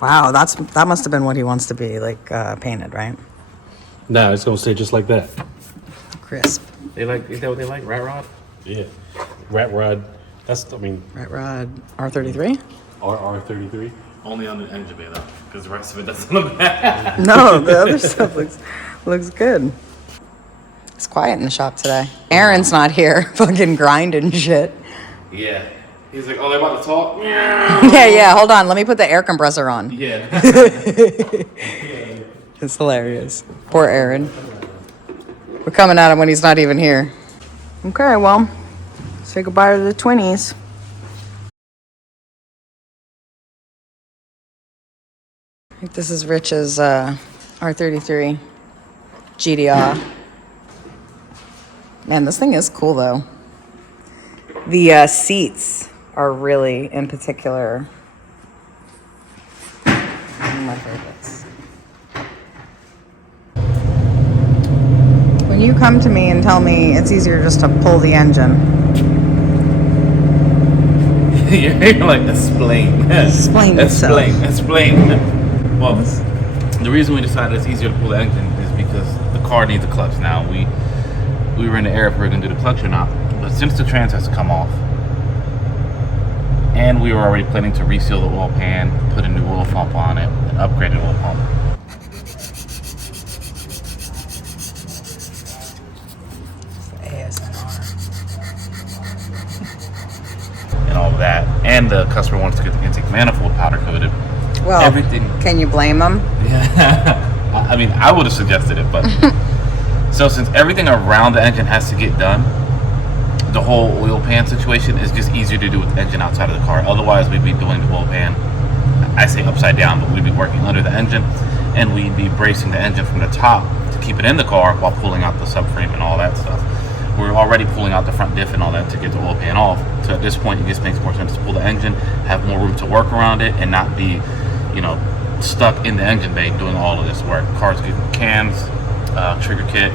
Wow, that must have been what he wants to be, like, painted, right? No, it's gonna stay just like that. Crisp. They like, is that what they like? Rat rod? Yeah. Rat rod. That's, I mean, Rat Rod R33? R33. Only on the engine bay though, because the rest of it doesn't look bad. No, the other stuff looks good. It's quiet in the shop today. Aaron's not here, fucking grinding shit. Yeah. He's like, oh, they're about to talk? Yeah, hold on. Let me put the air compressor on. Yeah. It's hilarious. Poor Aaron. We're coming at him when he's not even here. Okay, well, say goodbye to the twinnies. I think this is Rich's R33 GTR. Man, this thing is cool though. The seats are really, in particular, one of my favorites. When you come to me and tell me it's easier just to pull the engine. You're like, explain. Explain yourself. Explain. Well, the reason we decided it's easier to pull the engine is because the car needs a clutch now. We were in the air if we were going to do the clutch or not. But since the trans has come off, and we were already planning to reseal the oil pan, put a new oil pump on it, and upgrade the oil pump. And all of that. And the customer wants to get the intake manifold powder coated. Well, everything. Can you blame them? Yeah. I mean, I would have suggested it, but so since everything around the engine has to get done, the whole oil pan situation is just easier to do with the engine outside of the car. Otherwise, we'd be doing the oil pan, I say upside down, but we'd be working under the engine, and we'd be bracing the engine from the top to keep it in the car while pulling out the subframe and all that stuff. We're already pulling out the front diff and all that to get the oil pan off. So at this point, it just makes more sense to pull the engine, have more room to work around it, and not be, stuck in the engine bay doing all of this work. Cars getting cams, trigger kit,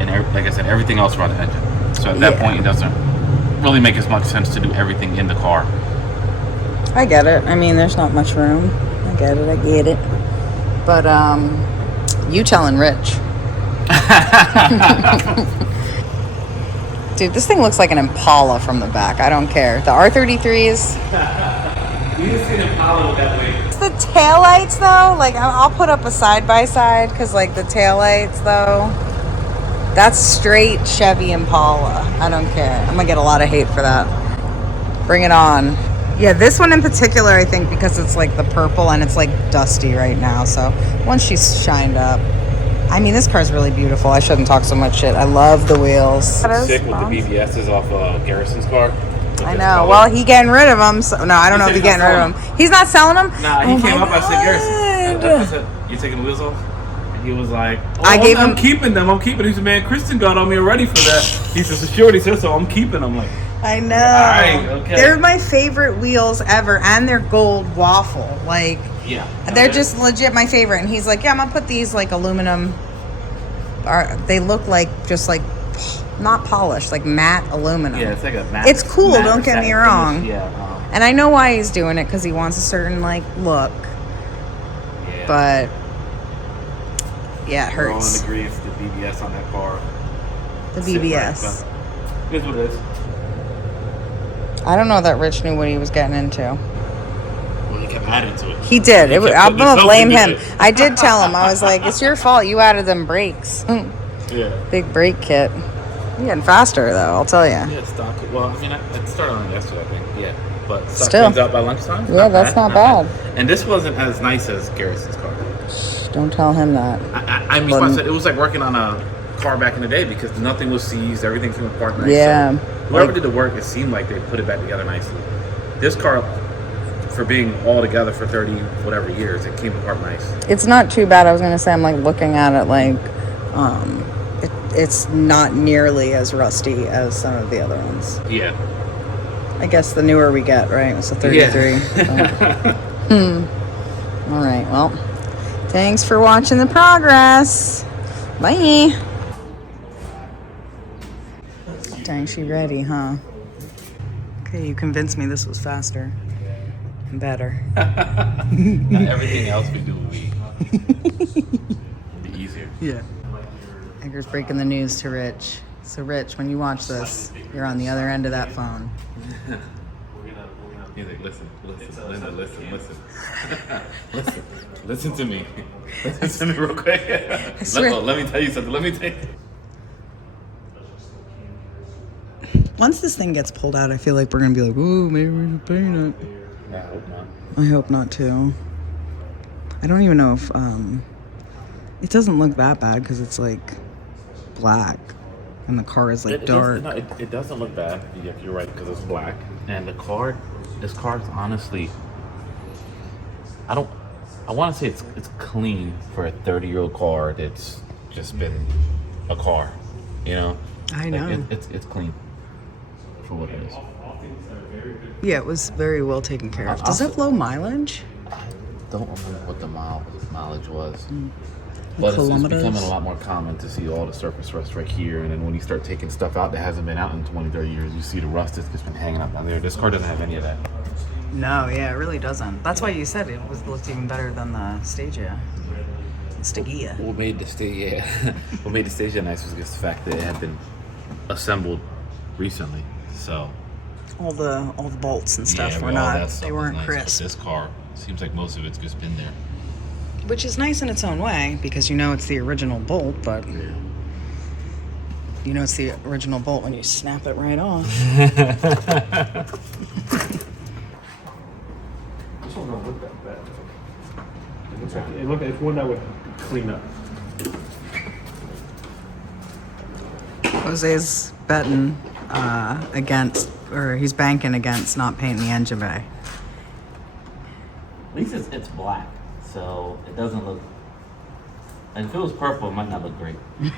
and like I said, everything else around the engine. So at that point, it doesn't really make as much sense to do everything in the car. I get it. I mean, there's not much room. I get it. But, you telling Rich. Dude, this thing looks like an Impala from the back. I don't care. The R33s. You just see an Impala with that way. The taillights, though, like, I'll put up a side-by-side, because, like, the taillights, though, that's straight Chevy Impala. I don't care. I'm going to get a lot of hate for that. Bring it on. Yeah, this one in particular, I think, because it's, like, the purple, and it's, like, dusty right now, so once she's shined up. I mean, this car's really beautiful. I shouldn't talk so much shit. I love the wheels. Sick with the BBSs off Garrison's car. I know. Well, he getting rid of them. So, no, I don't know if he's getting rid of them. He's not selling them? Nah, he came up. I said, Garrison. I said, you taking the wheels off? And he was like, I'm keeping them. He said, man, Kristen got on me already for that. He says, the shorty said so. I'm keeping them. Like, I know. All right, okay. They're my favorite wheels ever, and they're gold waffle. Like, yeah, they're just legit my favorite. And he's like, yeah, I'm gonna put these like aluminum. They look like just like not polished, like matte aluminum. Yeah, it's like a matte. It's cool. Don't get me wrong. Finish. Yeah. And I know why he's doing it, because he wants a certain like look. Yeah. But yeah, it hurts. We're all in agreement with the BBS on that car. The BBS. Right, it is what it is. I don't know that Rich knew what he was getting into. Well, he kept adding to it. He did. I'm gonna blame him. I did tell him. I was like, "It's your fault. You added them brakes." Yeah. Big brake kit. You're getting faster though. I'll tell you. Yeah, stock. Well, I mean, it started on yesterday, I think. Yeah, but stock Still comes out by lunchtime. Yeah, that's not bad. And this wasn't as nice as Garrison's car. Shh, don't tell him that. I mean, I said it was like working on a car back in the day, because nothing was seized, everything came apart nice. Yeah. So whoever did the work, it seemed like they put it back together nicely. This car, for being all together for 30 whatever years, it came apart nice. It's not too bad. I was gonna say, I'm like looking at it like, it's not nearly as rusty as some of the other ones. Yeah. I guess the newer we get, right? It's a 33. Yeah. So. All right. Well, thanks for watching the progress. Bye. Dang, she ready, huh? Okay, you convinced me this was faster. Better. Everything else we do will be easier. Yeah. Edgar's breaking the news to Rich. So Rich, when you watch this, you're on the other end of that phone. He's like, listen, Linda, listen to me. Listen to me real quick. Let me tell you something. Once this thing gets pulled out, I feel like we're gonna be like, ooh, maybe we should paint it. I hope not. I hope not too. I don't even know if it doesn't look that bad because it's like black and the car is like dark. It doesn't look bad. Yeah, you're right, because it's black. And this car is honestly, I want to say it's clean for a 30-year-old car that's just been a car, you know? I know. Like it's clean for what it is. Yeah, it was very well taken care of. Does it have low mileage? I don't remember what the mileage was. But it's becoming a lot more common to see all the surface rust right here, and then when you start taking stuff out that hasn't been out in 20, 30 years, you see the rust that's just been hanging up down there. This car doesn't have any of that. No, yeah, it really doesn't. That's why you said it looked even better than the Stagia. Stagia. What made the Stagia nice was just the fact that it had been assembled recently. So all the bolts and stuff yeah, were all not. that stuff They weren't was nice, crisp. but this car seems like most of it's just been there. Which is nice in its own way because you know it's the original bolt, but you know it's the original bolt when you snap it right off. This one don't look that bad. It looks like it's one that would clean up. Jose's betting he's banking against not painting the engine bay. At least it's black, so it doesn't look. And if it was purple, it might not look great. It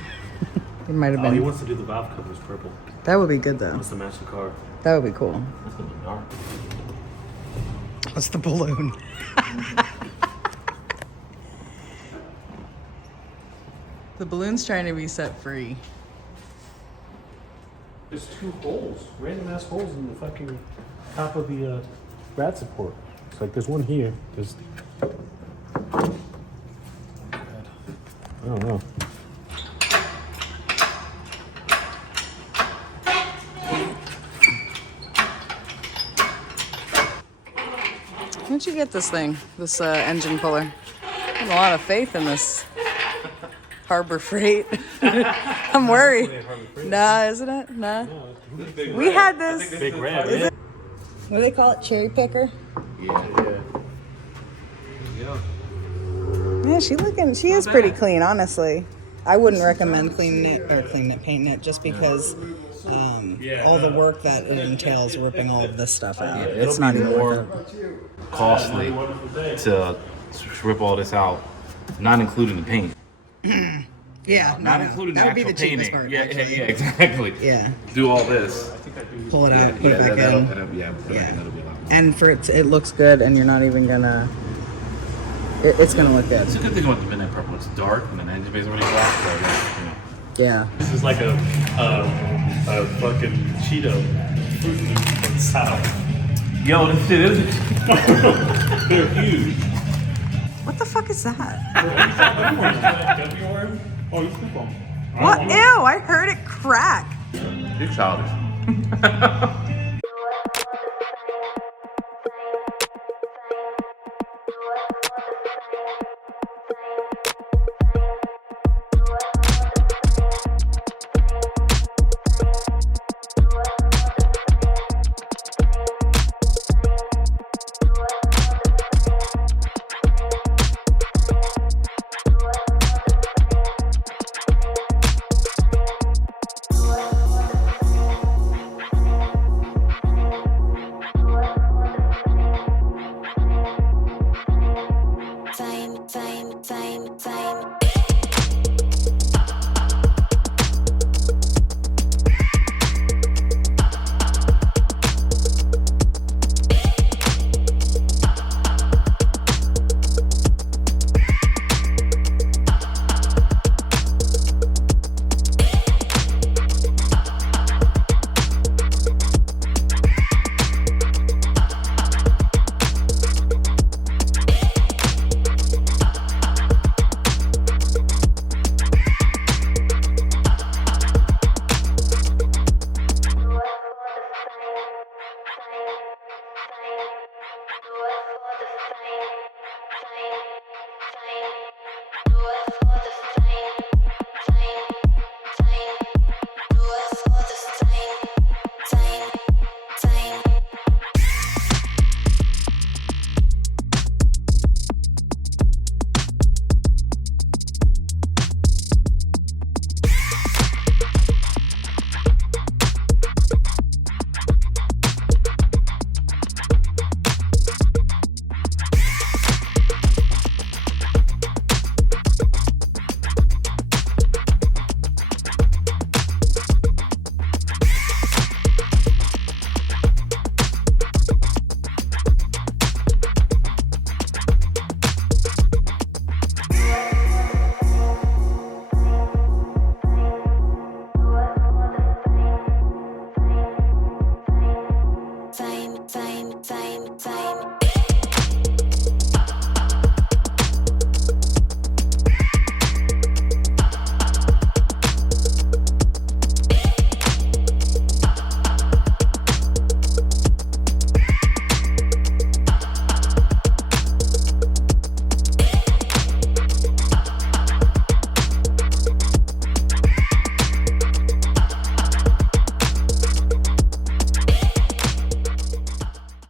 might have been. He wants to do the valve covers purple. That would be good though. Wants to match the car. That would be cool. It's gonna be dark. What's the balloon? The balloon's trying to be set free. There's 2 holes, random ass holes in the fucking top of the rad support. It's like there's one here. There's. I don't know. Where'd you get this thing? This engine puller? I have a lot of faith in this Harbor Freight. I'm worried. Nah, isn't it? Nah. We had this. Big red. Yeah. What do they call it? Cherry picker? Yeah. Yeah, she is pretty clean, honestly. I wouldn't recommend painting it just because all the work that it entails ripping all of this stuff out. It's not even more worth it. costly to rip all this out, not including the paint. Yeah, Not including that the would be actual the cheapest painting. part. Yeah, actually. exactly. Yeah. Do all this. Pull it out, put it back in. That'll be a lot more. And it looks good, and you're not even gonna. It's gonna look good. It's a good thing about the midnight purple. It's dark and the engine bay is already black. So Yeah. This is like a fucking Cheeto fruit loop from the South. Yo, this shit is. They're huge. What the fuck is that? Gummy worm? Oh, you sleep on. What? Ew! I heard it crack. You're childish. Bye.